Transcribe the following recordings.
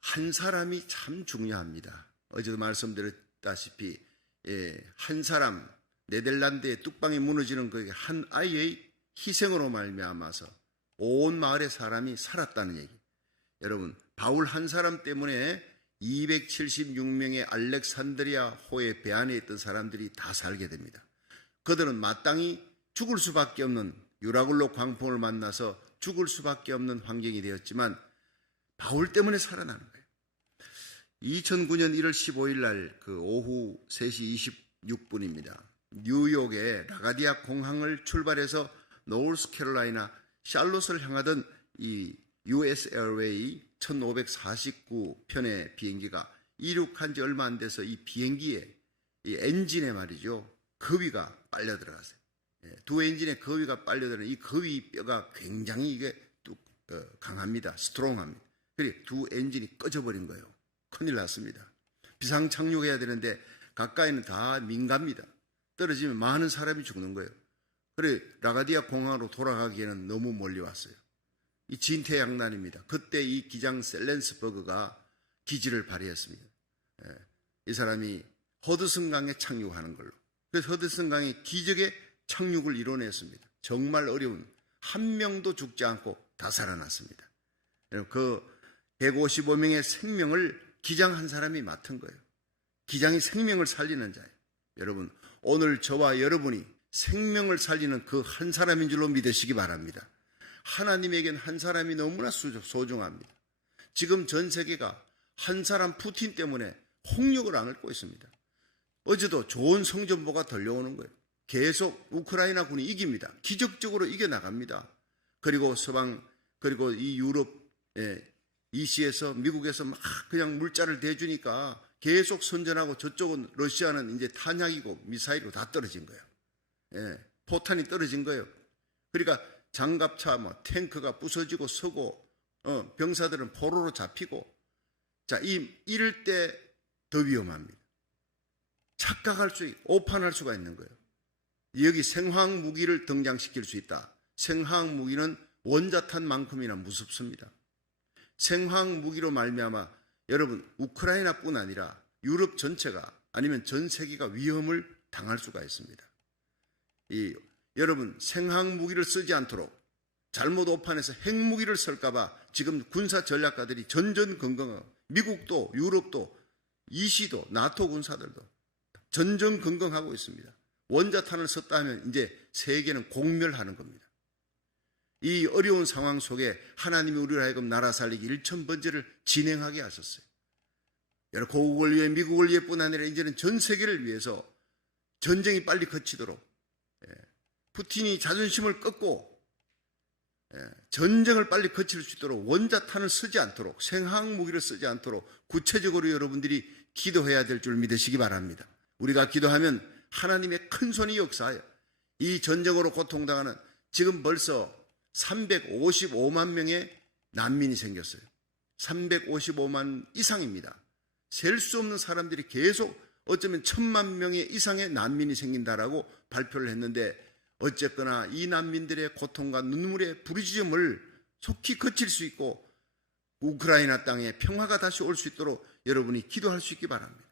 한 사람이 참 중요합니다. 어제도 말씀드렸다시피 한 사람, 네덜란드의 뚝방이 무너지는 그 한 아이의 희생으로 말미암아서 온 마을의 사람이 살았다는 얘기. 여러분, 바울 한 사람 때문에 276명의 알렉산드리아 호의 배 안에 있던 사람들이 다 살게 됩니다. 그들은 마땅히 죽을 수밖에 없는 유라굴로 광풍을 만나서 죽을 수밖에 없는 환경이 되었지만 바울 때문에 살아나는 거예요. 2009년 1월 15일 날 그 오후 3시 26분입니다. 뉴욕의 라가디아 공항을 출발해서 노스캐롤라이나 샬롯을 향하던 이 US 에어웨이 1549편의 비행기가 이륙한 지 얼마 안 돼서 이 비행기에 이 엔진에 말이죠, 거위가 빨려 들어갔어요. 두 엔진에 거위가 빨려 들어가는 이 거위 뼈가 굉장히 이게 강합니다. 스트롱합니다. 그리고 두 엔진이 꺼져버린 거예요. 큰일 났습니다. 비상 착륙해야 되는데 가까이는 다 민갑니다. 떨어지면 많은 사람이 죽는 거예요. 그래 라가디아 공항으로 돌아가기에는 너무 멀리 왔어요. 이 진퇴양난입니다. 그때 이 기장 셀렌스버그가 기지를 발휘했습니다. 이 사람이 허드슨강에 착륙하는 걸로. 그래서 허드슨강에 기적의 착륙을 이뤄냈습니다. 정말 어려운, 한 명도 죽지 않고 다 살아났습니다. 그 155명의 생명을 기장 한 사람이 맡은 거예요. 기장이 생명을 살리는 자예요. 여러분, 오늘 저와 여러분이 생명을 살리는 그 한 사람인 줄로 믿으시기 바랍니다. 하나님에겐 한 사람이 너무나 소중합니다. 지금 전 세계가 한 사람 푸틴 때문에 홍역을 앓고 있습니다. 어제도 좋은 성전보가 들려오는 거예요. 계속 우크라이나 군이 이깁니다. 기적적으로 이겨나갑니다. 그리고 서방, 그리고 이 유럽, EC에서, 미국에서 막 그냥 물자를 대주니까 계속 선전하고 저쪽은 러시아는 이제 탄약이고 미사일로 다 떨어진 거예요. 포탄이 떨어진 거예요. 그러니까 장갑차, 탱크가 부서지고 서고, 병사들은 포로로 잡히고, 자, 이럴 때 더 위험합니다. 착각할 수, 오판할 수가 있는 거예요. 여기 생화학 무기를 등장시킬 수 있다. 생화학 무기는 원자탄만큼이나 무섭습니다. 생화학 무기로 말미암아 여러분 우크라이나뿐 아니라 유럽 전체가 아니면 전 세계가 위험을 당할 수가 있습니다. 여러분 생화학 무기를 쓰지 않도록 잘못 오판해서 핵무기를 쓸까봐 지금 군사 전략가들이 전전긍긍하고 미국도 유럽도 EC도 나토 군사들도 전전긍긍하고 있습니다. 원자탄을 썼다 하면 이제 세계는 공멸하는 겁니다. 이 어려운 상황 속에 하나님이 우리를 하여금 나라 살리기 일천번제를 진행하게 하셨어요. 여러분 고국을 위해 미국을 위해뿐 아니라 이제는 전 세계를 위해서 전쟁이 빨리 그치도록 푸틴이 자존심을 꺾고 전쟁을 빨리 거칠 수 있도록 원자탄을 쓰지 않도록 생화학 무기를 쓰지 않도록 구체적으로 여러분들이 기도해야 될 줄 믿으시기 바랍니다. 우리가 기도하면 하나님의 큰 손이 역사하여 이 전쟁으로 고통당하는 지금 벌써 355만 명의 난민이 생겼어요. 355만 이상입니다. 셀 수 없는 사람들이 계속 어쩌면 1000만 명의 이상의 난민이 생긴다라고 발표를 했는데 어쨌거나 이 난민들의 고통과 눈물의 부르짖음을 속히 그칠 수 있고 우크라이나 땅에 평화가 다시 올 수 있도록 여러분이 기도할 수 있기 바랍니다.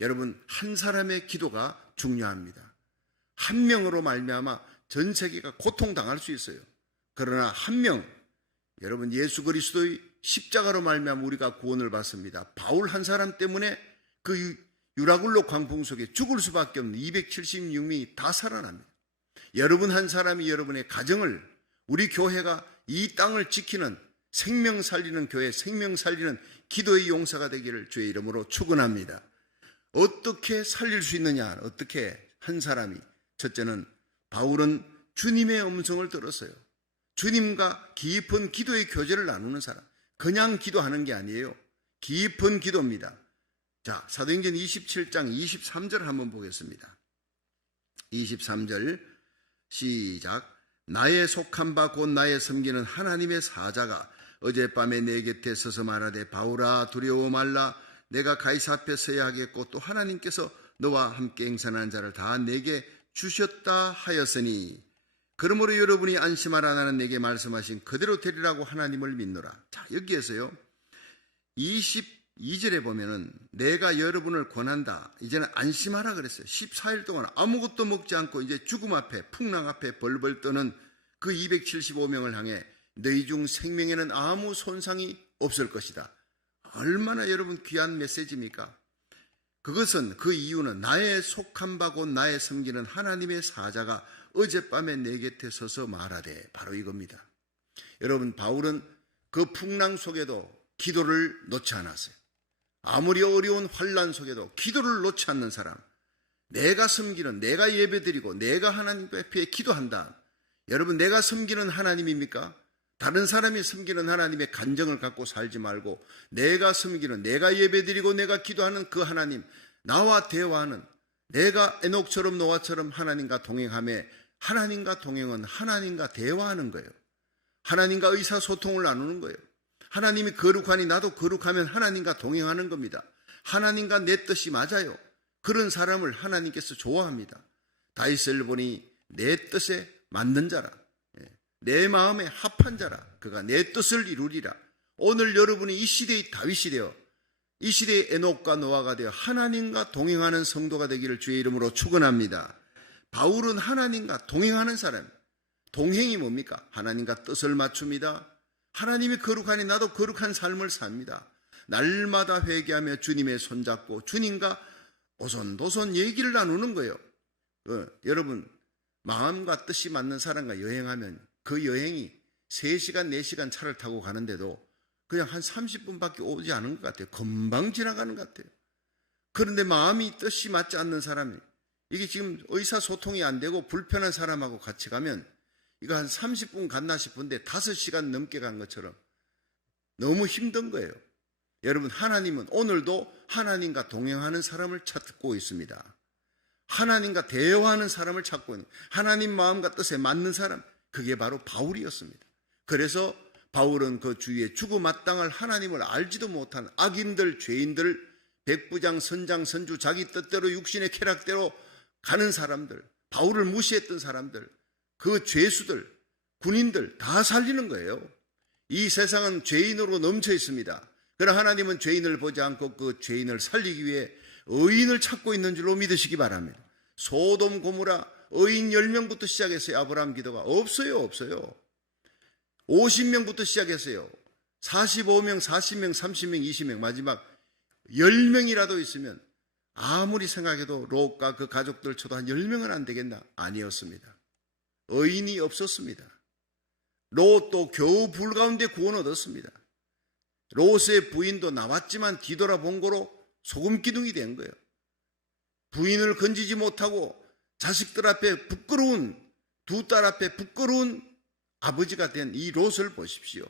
여러분 한 사람의 기도가 중요합니다. 한 명으로 말미암아 전 세계가 고통당할 수 있어요. 그러나 한 명, 여러분 예수 그리스도의 십자가로 말미암아 우리가 구원을 받습니다. 바울 한 사람 때문에 그 유라굴로 광풍 속에 죽을 수밖에 없는 276명이 다 살아납니다. 여러분 한 사람이 여러분의 가정을, 우리 교회가 이 땅을 지키는 생명 살리는 교회, 생명 살리는 기도의 용사가 되기를 주의 이름으로 축원합니다. 어떻게 살릴 수 있느냐? 어떻게 한 사람이? 첫째는 바울은 주님의 음성을 들었어요. 주님과 깊은 기도의 교제를 나누는 사람. 그냥 기도하는 게 아니에요. 깊은 기도입니다. 자, 사도행전 27장 23절 한번 보겠습니다. 23절 시작. 나의 속한 바 곧 나의 섬기는 하나님의 사자가 어젯밤에 내 곁에 서서 말하되 바울아 두려워 말라. 내가 가이사 앞에 서야 하겠고 또 하나님께서 너와 함께 행선하는 자를 다 내게 주셨다 하였으니 그러므로 여러분이 안심하라. 나는 내게 말씀하신 그대로 되리라고 하나님을 믿노라. 자, 여기에서요 22절에 보면은 내가 여러분을 권한다. 이제는 안심하라 그랬어요. 14일 동안 아무것도 먹지 않고 이제 죽음 앞에, 풍랑 앞에 벌벌 떠는 그 275명을 향해 너희 중 생명에는 아무 손상이 없을 것이다. 얼마나 여러분 귀한 메시지입니까? 그것은, 그 이유는 나의 속한 바고 나의 섬기는 하나님의 사자가 어젯밤에 내 곁에 서서 말하되, 바로 이겁니다. 여러분, 바울은 그 풍랑 속에도 기도를 놓지 않았어요. 아무리 어려운 환난 속에도 기도를 놓지 않는 사람, 내가 섬기는, 내가 예배드리고 내가 하나님 앞에 기도한다. 여러분, 내가 섬기는 하나님입니까? 다른 사람이 섬기는 하나님의 간정을 갖고 살지 말고 내가 섬기는, 내가 예배드리고 내가 기도하는 그 하나님, 나와 대화하는, 내가 에녹처럼 노아처럼 하나님과 동행하며, 하나님과 동행은 하나님과 대화하는 거예요. 하나님과 의사소통을 나누는 거예요. 하나님이 거룩하니 나도 거룩하면 하나님과 동행하는 겁니다. 하나님과 내 뜻이 맞아요. 그런 사람을 하나님께서 좋아합니다. 다윗을 보니 내 뜻에 맞는 자라, 내 마음에 합한 자라, 그가 내 뜻을 이루리라. 오늘 여러분이 이 시대의 다윗이 되어, 이 시대의 에녹과 노아가 되어 하나님과 동행하는 성도가 되기를 주의 이름으로 축원합니다. 바울은 하나님과 동행하는 사람. 동행이 뭡니까? 하나님과 뜻을 맞춥니다. 하나님이 거룩하니 나도 거룩한 삶을 삽니다. 날마다 회개하며 주님의 손잡고 주님과 오손도손 얘기를 나누는 거예요. 여러분, 마음과 뜻이 맞는 사람과 여행하면 그 여행이 3시간, 4시간 차를 타고 가는데도 그냥 한 30분밖에 오지 않은 것 같아요. 금방 지나가는 것 같아요. 그런데 마음이 뜻이 맞지 않는 사람이, 이게 지금 의사소통이 안 되고 불편한 사람하고 같이 가면 이거 한 30분 갔나 싶은데 5시간 넘게 간 것처럼 너무 힘든 거예요. 여러분, 하나님은 오늘도 하나님과 동행하는 사람을 찾고 있습니다. 하나님과 대화하는 사람을 찾고 있는, 하나님 마음과 뜻에 맞는 사람, 그게 바로 바울이었습니다. 그래서 바울은 그 주위에 죽어 마땅할 하나님을 알지도 못한 악인들, 죄인들, 백부장, 선장, 선주, 자기 뜻대로 육신의 쾌락대로 가는 사람들, 바울을 무시했던 사람들, 그 죄수들, 군인들 다 살리는 거예요. 이 세상은 죄인으로 넘쳐 있습니다. 그러나 하나님은 죄인을 보지 않고 그 죄인을 살리기 위해 의인을 찾고 있는 줄로 믿으시기 바랍니다. 소돔 고모라 의인 10명부터 시작했어요. 아브라함 기도가 없어요. 50명부터 시작했어요. 45명, 40명, 30명, 20명, 마지막 10명이라도 있으면 아무리 생각해도 롯과 그 가족들 쳐도 한 10명은 안 되겠나? 아니었습니다. 의인이 없었습니다. 롯도 겨우 불 가운데 구원 얻었습니다. 롯의 부인도 나왔지만 뒤돌아본 거로 소금 기둥이 된 거예요. 부인을 건지지 못하고 자식들 앞에 부끄러운, 두 딸 앞에 부끄러운 아버지가 된 이 롯을 보십시오.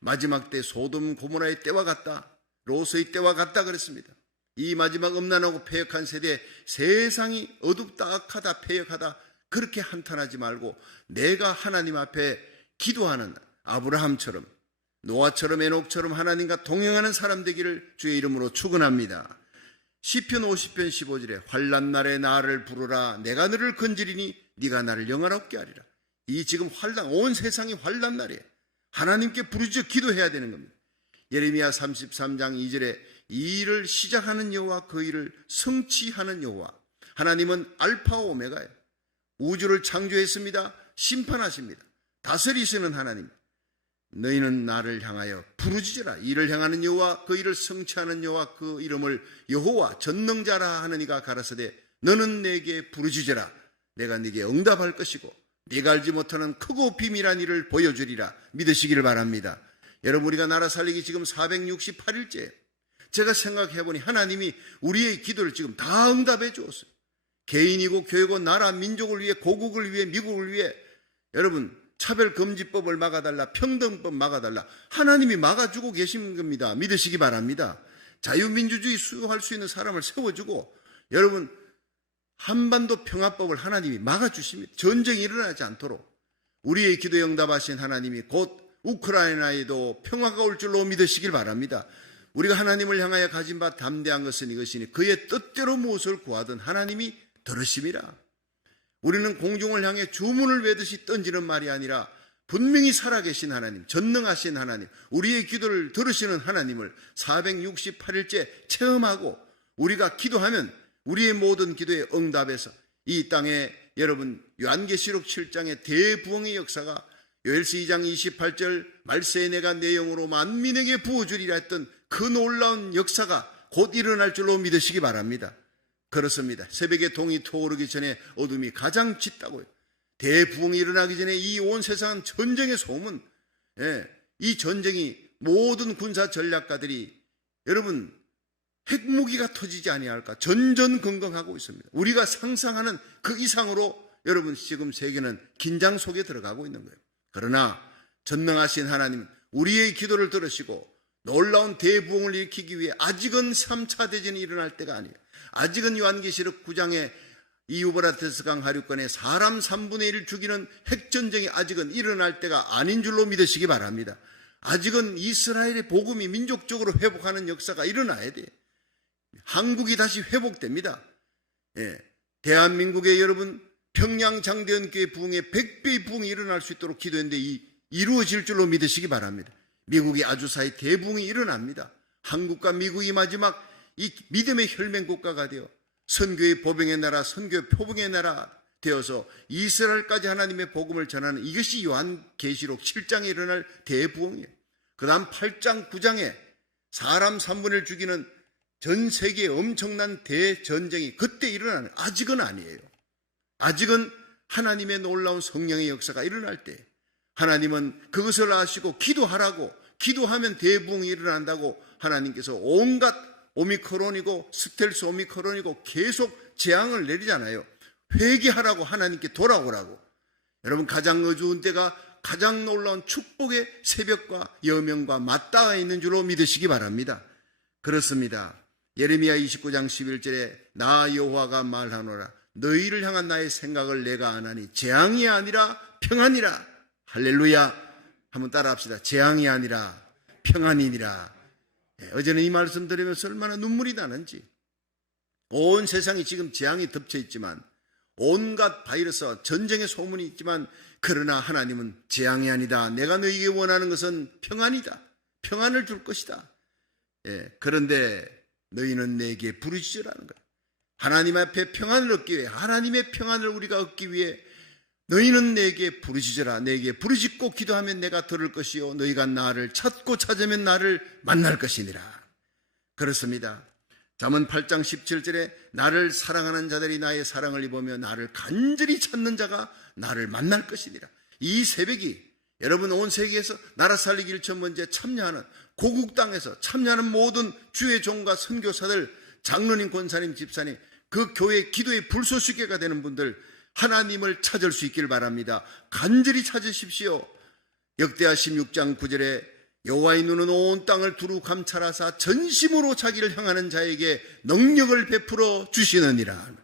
마지막 때 소돔 고모라의 때와 같다, 롯의 때와 같다 그랬습니다. 이 마지막 음란하고 패역한 세대에 세상이 어둡다, 악하다, 패역하다 그렇게 한탄하지 말고 내가 하나님 앞에 기도하는 아브라함처럼, 노아처럼, 에녹처럼 하나님과 동행하는 사람 되기를 주의 이름으로 축원합니다. 시편 50편 15절에 환난 날에 나를 부르라, 내가 너를 건지리니 네가 나를 영화롭게 하리라. 이 지금 환난, 온 세상이 환난 날이에요. 하나님께 부르짖어 기도해야 되는 겁니다. 예레미야 33장 2절에 이 일을 시작하는 여호와, 그 일을 성취하는 여호와. 하나님은 알파와 오메가예요. 우주를 창조했습니다. 심판하십니다. 다스리시는 하나님. 너희는 나를 향하여 부르짖으라. 이를 향하는 여호와, 그 일을 성취하는 여호와, 그 이름을 여호와 전능자라 하는 이가 가라사대 너는 내게 부르짖으라. 내가 네게 응답할 것이고 네가 알지 못하는 크고 비밀한 일을 보여주리라. 믿으시기를 바랍니다. 여러분, 우리가 나라 살리기 지금 468일째. 제가 생각해보니 하나님이 우리의 기도를 지금 다 응답해 주었어요. 개인이고 교회고 나라 민족을 위해, 고국을 위해, 미국을 위해. 여러분, 차별금지법을 막아달라, 평등법 막아달라, 하나님이 막아주고 계신 겁니다. 믿으시기 바랍니다. 자유민주주의 수용할 수 있는 사람을 세워주고, 여러분, 한반도 평화법을 하나님이 막아주십니다. 전쟁이 일어나지 않도록. 우리의 기도에 응답하신 하나님이 곧 우크라이나에도 평화가 올 줄로 믿으시길 바랍니다. 우리가 하나님을 향하여 가진 바 담대한 것은 이것이니 그의 뜻대로 무엇을 구하든 하나님이 들으심이라. 우리는 공중을 향해 주문을 외듯이 던지는 말이 아니라 분명히 살아계신 하나님, 전능하신 하나님, 우리의 기도를 들으시는 하나님을 468일째 체험하고 우리가 기도하면 우리의 모든 기도에 응답해서 이 땅에 여러분 요한계시록 7장의 대부흥의 역사가 요엘서 2장 28절 말세에 내가 내 영으로 만민에게 부어주리라 했던 그 놀라운 역사가 곧 일어날 줄로 믿으시기 바랍니다. 그렇습니다. 새벽에 동이 터오르기 전에 어둠이 가장 짙다고요. 대부흥이 일어나기 전에 이 온 세상은 전쟁의 소문, 이 전쟁이 모든 군사 전략가들이 여러분 핵무기가 터지지 아니할까 전전긍긍하고 있습니다. 우리가 상상하는 그 이상으로 여러분 지금 세계는 긴장 속에 들어가고 있는 거예요. 그러나 전능하신 하나님은 우리의 기도를 들으시고 놀라운 대부흥을 일으키기 위해 아직은 3차 대전이 일어날 때가 아니에요. 아직은 요한계시록 9장에 이 유브라테스 강 하류권에 사람 3분의 1을 죽이는 핵전쟁이 아직은 일어날 때가 아닌 줄로 믿으시기 바랍니다. 아직은 이스라엘의 복음이 민족적으로 회복하는 역사가 일어나야 돼요. 한국이 다시 회복됩니다. 대한민국의 여러분 평양 장대현교회 부흥에 100배의 부흥이 일어날 수 있도록 기도했는데 이루어질 줄로 믿으시기 바랍니다. 미국이 아주사의 대부흥이 일어납니다. 한국과 미국이 마지막 이 믿음의 혈맹 국가가 되어 선교의 보병의 나라, 선교의 표병의 나라 되어서 이스라엘까지 하나님의 복음을 전하는 이것이 요한계시록 7장에 일어날 대부흥이에요. 그 다음 8장, 9장에 사람 3분을 죽이는 전 세계의 엄청난 대전쟁이 그때 일어나는, 아직은 아니에요. 아직은 하나님의 놀라운 성령의 역사가 일어날 때 하나님은 그것을 아시고 기도하라고, 기도하면 대부흥이 일어난다고 하나님께서 온갖 오미크론이고 스텔스 오미크론이고 계속 재앙을 내리잖아요. 회개하라고, 하나님께 돌아오라고. 여러분 가장 어두운 때가 가장 놀라운 축복의 새벽과 여명과 맞닿아 있는 줄로 믿으시기 바랍니다. 그렇습니다. 예레미야 29장 11절에 나 여호와가 말하노라 너희를 향한 나의 생각을 내가 아나니 재앙이 아니라 평안이라. 할렐루야. 한번 따라합시다. 재앙이 아니라 평안이니라. 어제는 이 말씀 드리면서 얼마나 눈물이 나는지. 온 세상이 지금 재앙이 덮쳐 있지만 온갖 바이러스와 전쟁의 소문이 있지만 그러나 하나님은 재앙이 아니다. 내가 너희에게 원하는 것은 평안이다. 평안을 줄 것이다. 그런데 너희는 내게 부르짖으라는 거예요. 하나님 앞에 평안을 얻기 위해, 하나님의 평안을 우리가 얻기 위해 너희는 내게 부르짖으라. 내게 부르짖고 기도하면 내가 들을 것이요 너희가 나를 찾고 찾으면 나를 만날 것이니라. 그렇습니다. 잠언 8장 17절에 나를 사랑하는 자들이 나의 사랑을 입으며 나를 간절히 찾는 자가 나를 만날 것이니라. 이 새벽이 여러분 온 세계에서 나라 살리기 1천 번째 참여하는 고국 땅에서 참여하는 모든 주의 종과 선교사들, 장로님, 권사님, 집사님, 그 교회 기도의 불쏘시개가 되는 분들 하나님을 찾을 수 있길 바랍니다. 간절히 찾으십시오. 역대하 16장 9절에 여호와의 눈은 온 땅을 두루 감찰하사 전심으로 자기를 향하는 자에게 능력을 베풀어 주시느니라.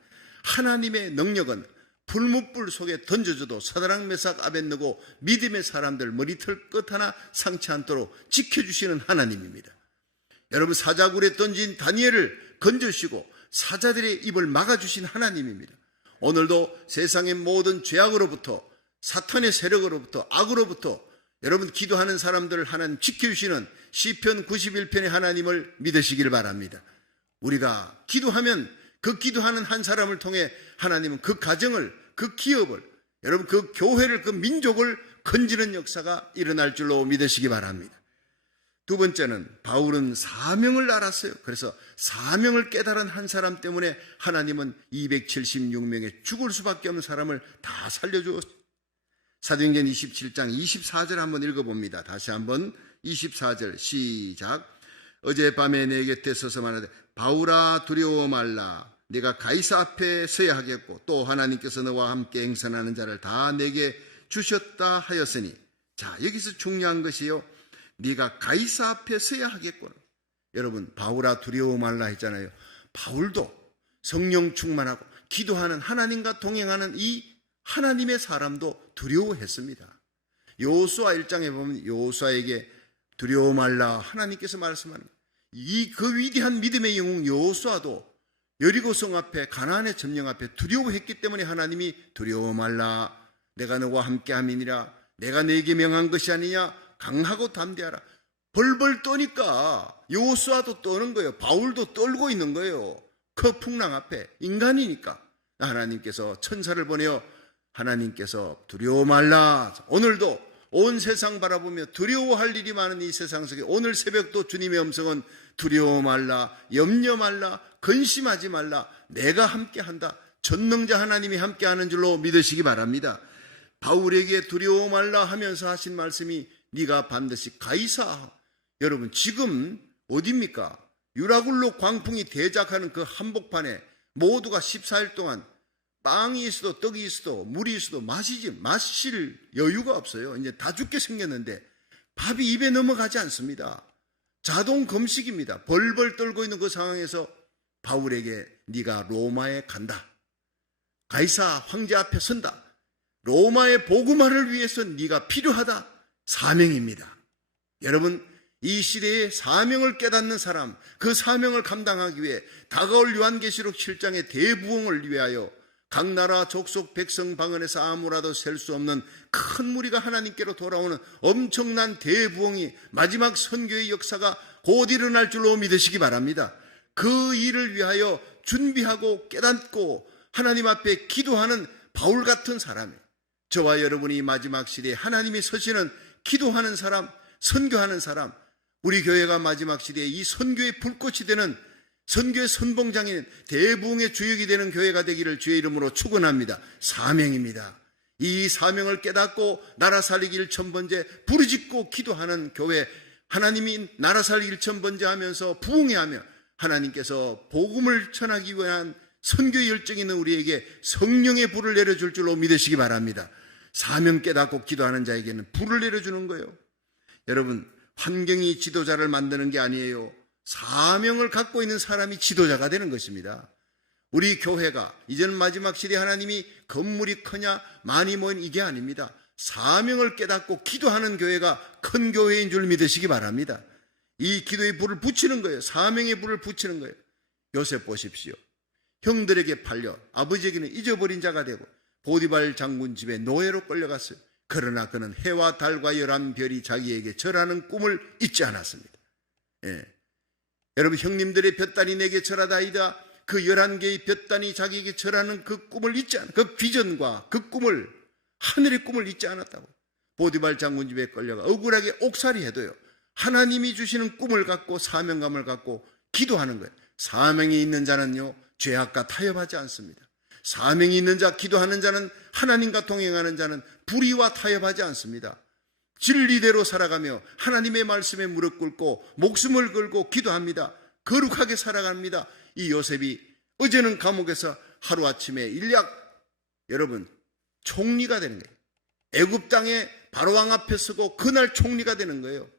하나님의 능력은 불뭇불 속에 던져줘도 사드락 메삭 아벳느고 믿음의 사람들 머리털 끝 하나 상치 않도록 지켜주시는 하나님입니다. 여러분 사자굴에 던진 다니엘을 건져주시고 사자들의 입을 막아주신 하나님입니다. 오늘도 세상의 모든 죄악으로부터, 사탄의 세력으로부터, 악으로부터 여러분 기도하는 사람들을 하나님 지켜주시는 시편 91편의 하나님을 믿으시길 바랍니다. 우리가 기도하면 그 기도하는 한 사람을 통해 하나님은 그 가정을, 그 기업을, 여러분 그 교회를, 그 민족을 건지는 역사가 일어날 줄로 믿으시기 바랍니다. 두 번째는 바울은 사명을 알았어요. 그래서 사명을 깨달은 한 사람 때문에 하나님은 276명의 죽을 수밖에 없는 사람을 다 살려주었어요. 사도행전 27장 24절 한번 읽어봅니다. 다시 한번 24절 시작. 어젯밤에 내 곁에 서서 말하되 바울아 두려워 말라. 네가 가이사 앞에 서야 하겠고 또 하나님께서 너와 함께 행선하는 자를 다 내게 주셨다 하였으니. 자, 여기서 중요한 것이요, 네가 가이사 앞에 서야 하겠구나. 여러분 바울아 두려워 말라 했잖아요. 바울도 성령 충만하고 기도하는 하나님과 동행하는 이 하나님의 사람도 두려워했습니다. 여호수아 1장에 보면 여호수아에게 두려워 말라 하나님께서 말씀하는 그 위대한 믿음의 영웅 여호수아도 여리고성 앞에 가나안의 점령 앞에 두려워했기 때문에 하나님이 두려워 말라 내가 너와 함께 함이니라 내가 네게 명한 것이 아니냐? 강하고 담대하라. 벌벌 떠니까 여호수아도 떠는 거예요. 바울도 떨고 있는 거예요. 그 풍랑 앞에. 인간이니까. 하나님께서 천사를 보내어 하나님께서 두려워 말라. 오늘도 온 세상 바라보며 두려워할 일이 많은 이 세상 속에 오늘 새벽도 주님의 음성은 두려워 말라, 염려 말라, 근심하지 말라, 내가 함께한다. 전능자 하나님이 함께하는 줄로 믿으시기 바랍니다. 바울에게 두려워 말라 하면서 하신 말씀이 네가 반드시 가이사. 여러분 지금 어디입니까? 유라굴로 광풍이 대작하는 그 한복판에 모두가 14일 동안 빵이 있어도 떡이 있어도 물이 있어도 마실 여유가 없어요. 이제 다 죽게 생겼는데 밥이 입에 넘어가지 않습니다. 자동 금식입니다. 벌벌 떨고 있는 그 상황에서 바울에게 네가 로마에 간다. 가이사 황제 앞에 선다. 로마의 복음화를 위해서 네가 필요하다. 사명입니다. 여러분 이 시대의 사명을 깨닫는 사람, 그 사명을 감당하기 위해 다가올 요한계시록 7장의 대부흥을 위하여 각 나라 족속 백성 방언에서 아무라도 셀 수 없는 큰 무리가 하나님께로 돌아오는 엄청난 대부흥이 마지막 선교의 역사가 곧 일어날 줄로 믿으시기 바랍니다. 그 일을 위하여 준비하고 깨닫고 하나님 앞에 기도하는 바울 같은 사람이에요. 저와 여러분이 마지막 시대에 하나님이 서시는 기도하는 사람, 선교하는 사람, 우리 교회가 마지막 시대에 이 선교의 불꽃이 되는 선교의 선봉장인 대부흥의 주역이 되는 교회가 되기를 주의 이름으로 축원합니다. 사명입니다. 이 사명을 깨닫고 나라 살리기 1000번째 부르짖고 기도하는 교회, 하나님이 나라 살리기 1000번째 하면서 부흥해하며 하나님께서 복음을 전하기 위한 선교의 열정이 있는 우리에게 성령의 불을 내려줄 줄로 믿으시기 바랍니다. 사명 깨닫고 기도하는 자에게는 불을 내려주는 거예요. 여러분 환경이 지도자를 만드는 게 아니에요. 사명을 갖고 있는 사람이 지도자가 되는 것입니다. 우리 교회가 이제는 마지막 시대 하나님이 건물이 크냐 많이 모인 이게 아닙니다. 사명을 깨닫고 기도하는 교회가 큰 교회인 줄 믿으시기 바랍니다. 이 기도의 불을 붙이는 거예요. 사명의 불을 붙이는 거예요. 요셉 보십시오. 형들에게 팔려 아버지에게는 잊어버린 자가 되고 보디발 장군 집에 노예로 끌려갔어요. 그러나 그는 해와 달과 11별이 자기에게 절하는 꿈을 잊지 않았습니다. 여러분 형님들의 볕단이 내게 절하다이다. 그 11개의 볕단이 자기에게 절하는 그 꿈을 잊지 않았다. 그 비전과 그 꿈을, 하늘의 꿈을 잊지 않았다고. 보디발 장군 집에 끌려가 억울하게 옥살이 해도요 하나님이 주시는 꿈을 갖고 사명감을 갖고 기도하는 거예요. 사명이 있는 자는요 죄악과 타협하지 않습니다. 사명이 있는 자, 기도하는 자는, 하나님과 동행하는 자는 불의와 타협하지 않습니다. 진리대로 살아가며 하나님의 말씀에 무릎 꿇고 목숨을 걸고 기도합니다. 거룩하게 살아갑니다. 이 요셉이 어제는 감옥에서 하루아침에 여러분 총리가 되는 거예요. 애굽 땅에 바로왕 앞에 서고 그날 총리가 되는 거예요.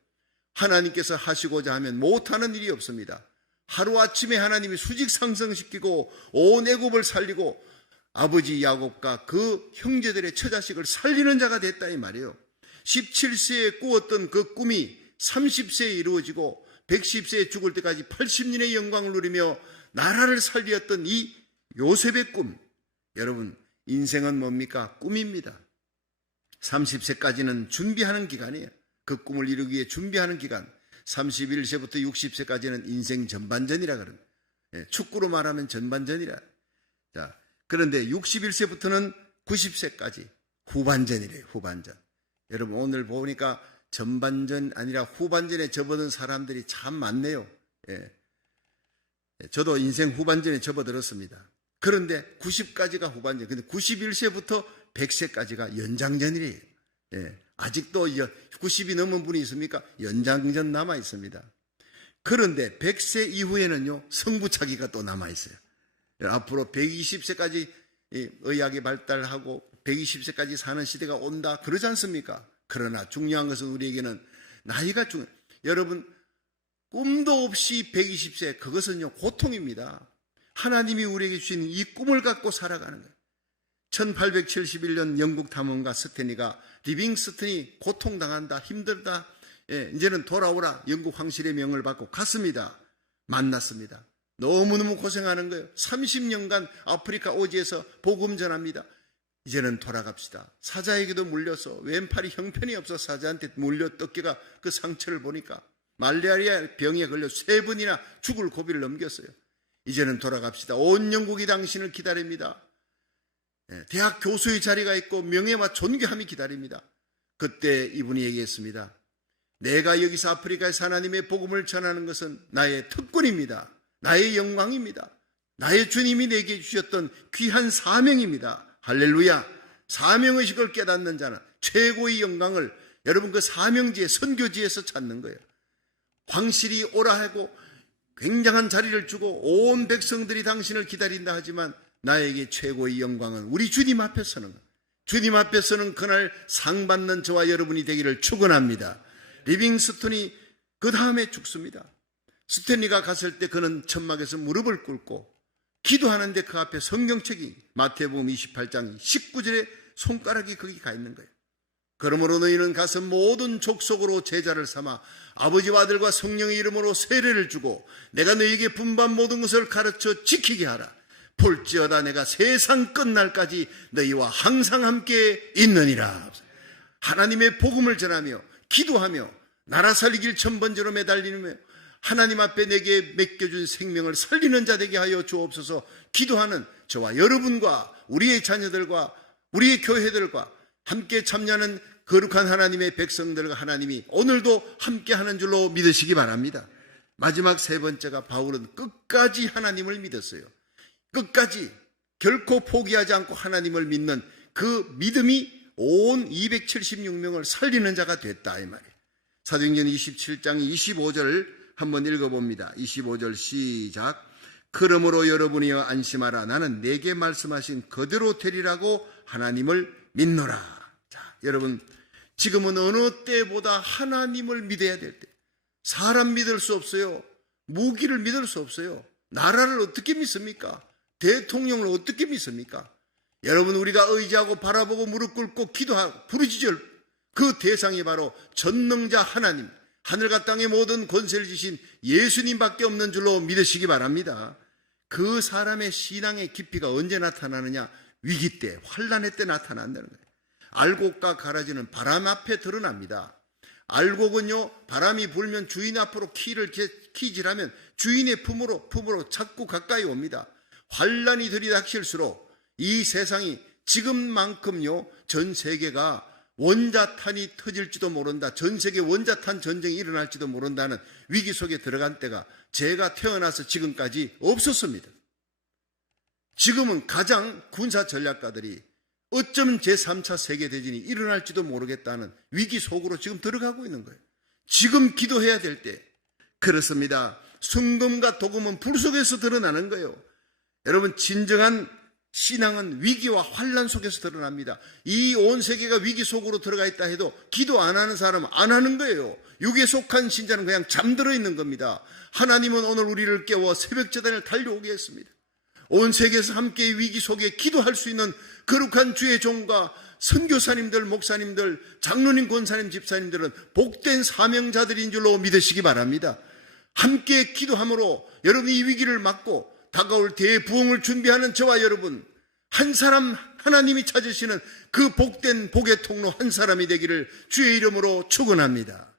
하나님께서 하시고자 하면 못하는 일이 없습니다. 하루아침에 하나님이 수직 상승시키고 온 애굽을 살리고 아버지 야곱과 그 형제들의 처자식을 살리는 자가 됐다 이 말이에요. 17세에 꾸었던 그 꿈이 30세에 이루어지고 110세에 죽을 때까지 80년의 영광을 누리며 나라를 살리었던 이 요셉의 꿈. 여러분 인생은 뭡니까? 꿈입니다. 30세까지는 준비하는 기간이에요. 그 꿈을 이루기 위해 준비하는 기간. 31세부터 60세까지는 인생 전반전이라 그럽니다. 축구로 말하면 전반전이라. 자, 그런데 61세부터는 90세까지 후반전이래요. 후반전. 여러분 오늘 보니까 전반전 아니라 후반전에 접어든 사람들이 참 많네요. 저도 인생 후반전에 접어들었습니다. 그런데 90까지가 후반전, 근데 91세부터 100세까지가 연장전이래요. 아직도 90이 넘은 분이 있습니까? 연장전 남아 있습니다. 그런데 100세 이후에는요 승부차기가 또 남아 있어요. 앞으로 120세까지 의학이 발달하고 120세까지 사는 시대가 온다 그러지 않습니까? 그러나 중요한 것은 우리에게는 나이가 여러분 꿈도 없이 120세 그것은요 고통입니다. 하나님이 우리에게 주신 이 꿈을 갖고 살아가는 거예요. 1871년 영국 탐험가 스탠리가 리빙스턴이 고통당한다 힘들다 이제는 돌아오라 영국 황실의 명을 받고 갔습니다. 만났습니다. 너무너무 고생하는 거예요. 30년간 아프리카 오지에서 복음 전합니다. 이제는 돌아갑시다. 사자에게도 물려서 왼팔이 형편이 없어 사자한테 물려 뜯겨가 그 상처를 보니까 말라리아 병에 걸려 3번이나 죽을 고비를 넘겼어요. 이제는 돌아갑시다. 온 영국이 당신을 기다립니다. 대학 교수의 자리가 있고 명예와 존귀함이 기다립니다. 그때 이분이 얘기했습니다. 내가 여기서 아프리카에서 하나님의 복음을 전하는 것은 나의 특권입니다. 나의 영광입니다. 나의 주님이 내게 주셨던 귀한 사명입니다. 할렐루야. 사명의식을 깨닫는 자는 최고의 영광을 여러분 그 사명지에 선교지에서 찾는 거예요. 황실이 오라 하고 굉장한 자리를 주고 온 백성들이 당신을 기다린다 하지만 나에게 최고의 영광은 우리 주님 앞에 서는 거예요. 주님 앞에 서는 그날 상 받는 저와 여러분이 되기를 축원합니다. 리빙스톤이 그 다음에 죽습니다. 스탠리가 갔을 때 그는 천막에서 무릎을 꿇고 기도하는데 그 앞에 성경책이 마태복음 28장 19절에 손가락이 거기 가 있는 거예요. 그러므로 너희는 가서 모든 족속으로 제자를 삼아 아버지와 아들과 성령의 이름으로 세례를 주고 내가 너희에게 분반 모든 것을 가르쳐 지키게 하라. 볼지어다 내가 세상 끝날까지 너희와 항상 함께 있느니라. 하나님의 복음을 전하며 기도하며 나라 살리길 천번째로 매달리며 하나님 앞에 내게 맡겨준 생명을 살리는 자 되게 하여 주옵소서. 기도하는 저와 여러분과 우리의 자녀들과 우리의 교회들과 함께 참여하는 거룩한 하나님의 백성들과 하나님이 오늘도 함께하는 줄로 믿으시기 바랍니다. 마지막 3번째가 바울은 끝까지 하나님을 믿었어요. 끝까지 결코 포기하지 않고 하나님을 믿는 그 믿음이 온 276명을 살리는 자가 됐다 이 말이에요. 사도행전 27장 25절 한번 읽어봅니다. 25절 시작. 그러므로 여러분이여 안심하라. 나는 내게 말씀하신 그대로 되리라고 하나님을 믿노라. 자, 여러분 지금은 어느 때보다 하나님을 믿어야 될 때. 사람 믿을 수 없어요. 무기를 믿을 수 없어요. 나라를 어떻게 믿습니까? 대통령을 어떻게 믿습니까? 여러분 우리가 의지하고 바라보고 무릎 꿇고 기도하고 부르짖을 그 대상이 바로 전능자 하나님, 하늘과 땅의 모든 권세를 지신 예수님밖에 없는 줄로 믿으시기 바랍니다. 그 사람의 신앙의 깊이가 언제 나타나느냐? 위기 때, 환난의 때 나타난다는 거예요. 알곡과 가라지는 바람 앞에 드러납니다. 알곡은요, 바람이 불면 주인 앞으로 키질하면 주인의 품으로 자꾸 가까이 옵니다. 환난이 들이닥칠수록 이 세상이 지금만큼요, 전 세계가 원자탄이 터질지도 모른다. 전 세계 원자탄 전쟁이 일어날지도 모른다는 위기 속에 들어간 때가 제가 태어나서 지금까지 없었습니다. 지금은 가장 군사 전략가들이 어쩌면 제3차 세계대전이 일어날지도 모르겠다는 위기 속으로 지금 들어가고 있는 거예요. 지금 기도해야 될 때. 그렇습니다. 순금과 도금은 불 속에서 드러나는 거예요. 여러분 진정한 신앙은 위기와 환난 속에서 드러납니다. 이 온 세계가 위기 속으로 들어가 있다 해도 기도 안 하는 사람은 안 하는 거예요. 육에 속한 신자는 그냥 잠들어 있는 겁니다. 하나님은 오늘 우리를 깨워 새벽제단을 달려오게 했습니다. 온 세계에서 함께 위기 속에 기도할 수 있는 거룩한 주의 종과 선교사님들, 목사님들, 장로님, 권사님, 집사님들은 복된 사명자들인 줄로 믿으시기 바랍니다. 함께 기도함으로 여러분이 이 위기를 막고 다가올 대부흥을 준비하는 저와 여러분, 한 사람 하나님이 찾으시는 그 복된 복의 통로 한 사람이 되기를 주의 이름으로 축원합니다.